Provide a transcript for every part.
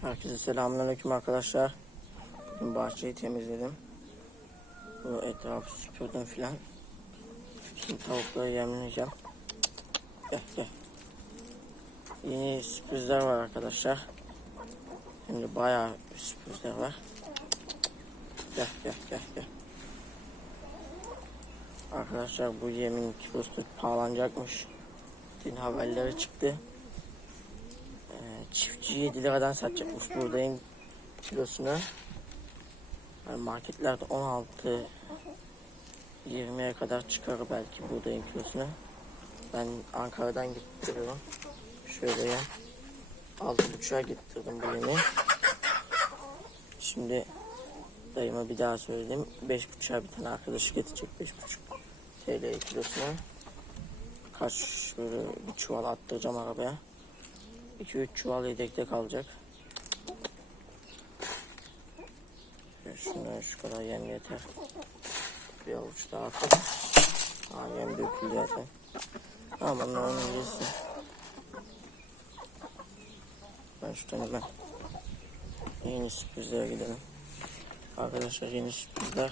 Herkese selamünaleyküm arkadaşlar. Bugün bahçeyi temizledim. Bu etrafı süpürdüm filan. Şimdi tavukları yemleyeceğim. Gel gel. Yeni sürprizler var arkadaşlar. Şimdi bayağı sürprizler var. Gel gel gel gel. Arkadaşlar bu yemin kilosu pahalanacakmış. Dün haberleri çıktı. Çiftçi 7 liradan satacakmış buğdayın kilosunu. Yani marketlerde 16 20'ye kadar çıkar belki buğdayın kilosunu. Ben Ankara'dan getiriyorum. Şöyle ya. 6.5'a getirdim bu yemi. Şimdi dayıma bir daha söyledim. 5.5'a bir tane arkadaşı getirecek 5.5 TL kilosunu. Kaç şöyle bir çuval attıracağım arabaya. 2-3 çuval yedekte kalacak. Şundan şu kadar yem yeter. Bir avuç daha atalım. Aa, yem döküldü zaten. Aman onun iyisi. Ben şuradan hemen yeni sürprizlere gidelim. Arkadaşlar yeni sürprizler.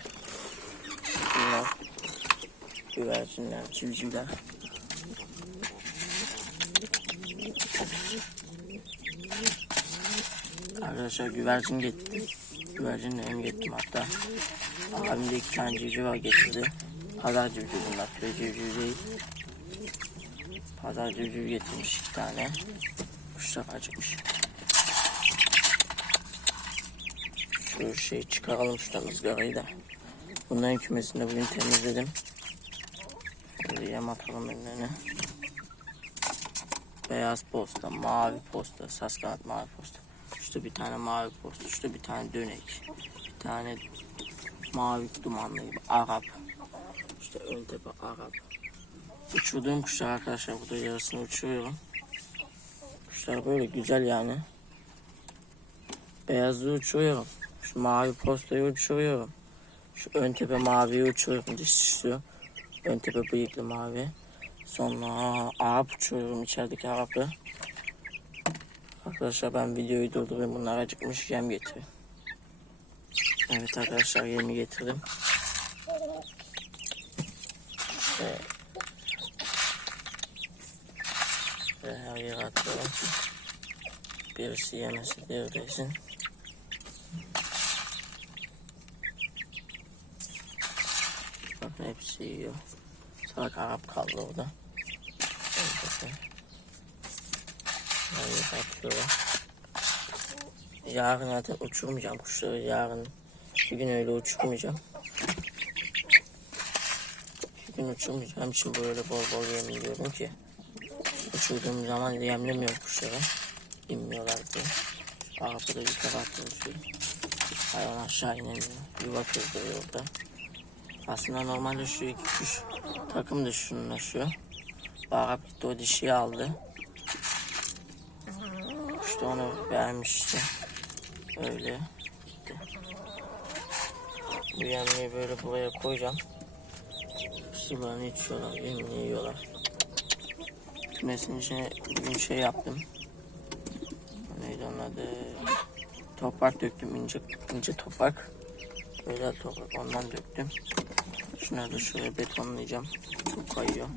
Bunlar güvercinler, civcivler. Arkadaşlar güvercin getirdim. Güvercinle em getirdim hatta. Abim de iki tane civciv getirdi. Pazar civciv bunlar. Köy civciv değil. Pazar civciv getirmiş iki tane. Kuşlar acıkmış. Şu şey çıkaralım şuradan ızgarayı da. Bunların kümesini bugün temizledim. Şöyle yem atalım önlerine. Beyaz posta, mavi posta, saskanat mavi posta. İşte bir tane mavi işte bir tane dönek. Bir tane mavi dumanlı gibi Arap. İşte ön tepe Arap. Uçurduğum kuşlar arkadaşlar burada yarısını uçuruyorum. Kuşlar böyle güzel yani. Beyazlığı uçuruyorum. Şu mavi postayı uçuruyorum. Şu ön tepe maviyi uçuruyorum. Dişliyor. Ön tepe bıyıklı mavi. Sonra Arap uçuruyorum içerideki Arap'ı. Arkadaşlar ben videoyu durdurayım. Bunlar acıkmış yem getiriyor. Evet arkadaşlar yemi getirdim. Ve her yere atıyorum. Birisi yemesi devresin. Bakın hepsi yiyor. Salak Arap kaldı orada. Evet, Böyle atıyorlar. Yarın zaten uçurmayacağım kuşları. Yarın bir gün öyle uçurmayacağım. Bir gün uçurmayacağım için böyle bol bol yemliyorum ki. Uçurduğum zaman yemlemiyorum kuşları. İnmiyorlar diye. Arapı da yukarı attım şöyle. Hayvan aşağı inemiyor. Yuva kırdırıyor orada. Aslında normalde şu iki kuş takım da şunlaşıyor. Arap gitti o dişiyi aldı. İşte onu vermiş işte. Öyle gitti. Bu yemliği böyle buraya koyacağım. Sularını içiyorlar, yemini yiyorlar. Kümesin içine bugün şey yaptım. Neydi onun adı? Toprak döktüm, ince, ince toprak. Özel toprak, ondan döktüm. Şunları da şöyle betonlayacağım. Çok kayıyor.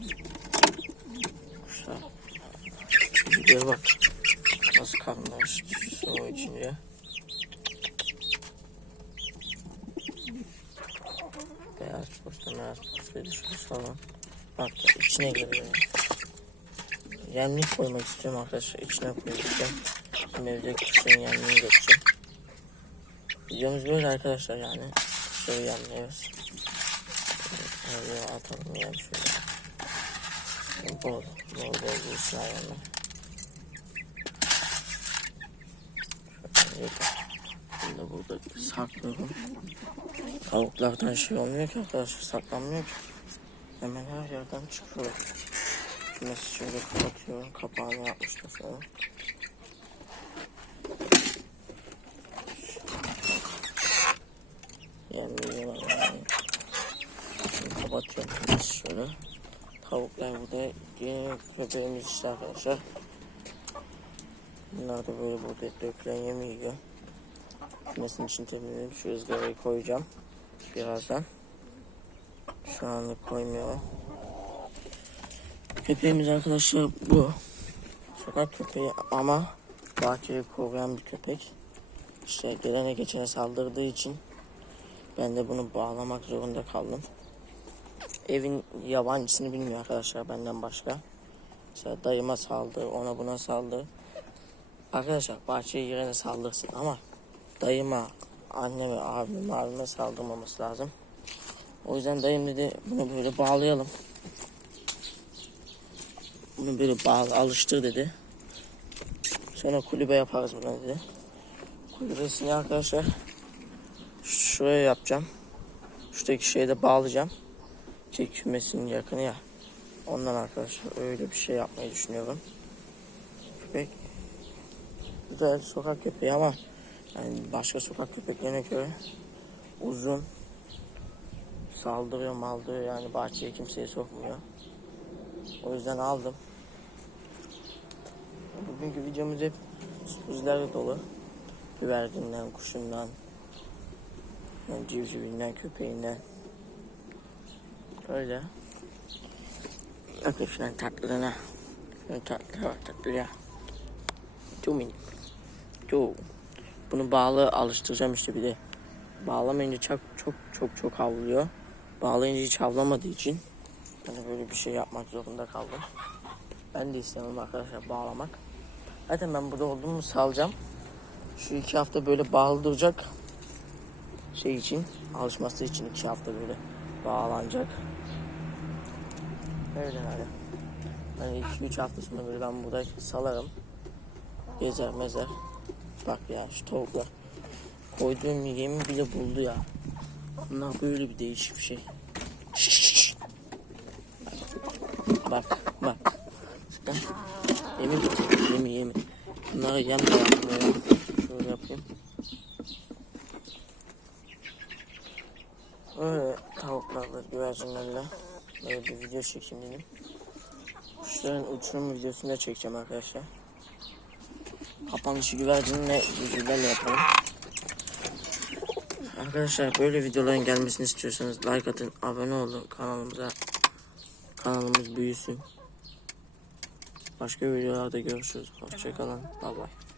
Kuşlar. Gidiyor bak. Nasıl kalmış soğuğu içince. Beyaz posta, beyaz postayı da şöyle salın. Bak da içine giriyor. Yemlik koymak istiyorum arkadaşlar. İçine koyacağım. Bizim evdeki kuşların yemliğini geçeceğim. Videomuz böyle arkadaşlar yani. Şöyle yemliyoruz. Şöyle atalım yem şöyle. Bol, bol bol bulsun hayvanlar. Şöyle Bunu da burada saklıyorum. Tavuklardan şey olmuyor ki arkadaşlar saklanmıyor ki. Hemen her yerden çıkıyor. Kümesi şöyle kapatıyorum. Kapağını yapmıştım sonra. Yemliyorlar yani. Şimdi kapatıyorum şöyle. Tavuklar burada yeni köpeğimiz işte arkadaşlar. Bunlar da böyle burada dökülen yemi yiyor. İçin temizledim. Şu ızgarayı koyacağım. Birazdan. Şu anlık koymuyorum. Köpeğimiz arkadaşlar bu. Sokak köpeği ama bahçeyi koruyan bir köpek. İşte gelene geçene saldırdığı için ben de bunu bağlamak zorunda kaldım. Evin yabancısını bilmiyor arkadaşlar benden başka. Mesela dayıma saldı, ona buna saldı. Arkadaşlar bahçeye girene saldırsın ama dayıma, anneme, abime, abime saldırmaması lazım. O yüzden dayım dedi bunu böyle bağlayalım. Bunu böyle bağlı alıştır dedi. Sonra kulübe yaparız buna dedi. Kulübesini arkadaşlar şuraya yapacağım. Şuradaki şeye de bağlayacağım. Şey kümesinin yakını ya. Ondan arkadaşlar öyle bir şey yapmayı düşünüyorum. Köpek güzel sokak köpeği ama yani başka sokak köpeklerine göre uzun saldırıyor maldırıyor yani bahçeye kimseye sokmuyor. O yüzden aldım. Bugünkü videomuz hep sürprizlerle dolu. Güvercinden, kuşundan, yani civcivinden, köpeğinden. Öyle. Bakın şunun tatlılığına. Şunun tatlı var tatlı ya. Çok minik. Çok. Bunu bağlı alıştıracağım işte bir de. Bağlamayınca çok çok çok çok havlıyor. Bağlayınca hiç havlamadığı için ben de böyle bir şey yapmak zorunda kaldım. Ben de istemem arkadaşlar bağlamak. Zaten ben burada olduğumu salacağım. Şu iki hafta böyle bağlı duracak. Şey için, alışması için iki hafta böyle bağlanacak. Öyle öyle. İki üç hafta sonra böyle ben burada salarım. Gezer mezer. Bak ya şu tavuklar. Koyduğum yemi bile buldu ya. Bunlar böyle bir değişik bir şey. Bak bak. Yemi. Yemi yemi. Bunlara yem de yapmıyorum. Şöyle yapayım. Öyle tavuklarla, güvercinlerle böyle bir video çekeyim dedim. Kuşların uçurum videosunu da çekeceğim arkadaşlar. Kapanışı güvercinle yüzülerle yapalım. Arkadaşlar böyle videoların gelmesini istiyorsanız like atın, abone olun kanalımıza. Kanalımız büyüsün. Başka videolarda görüşürüz. Hoşçakalın. Bye bye.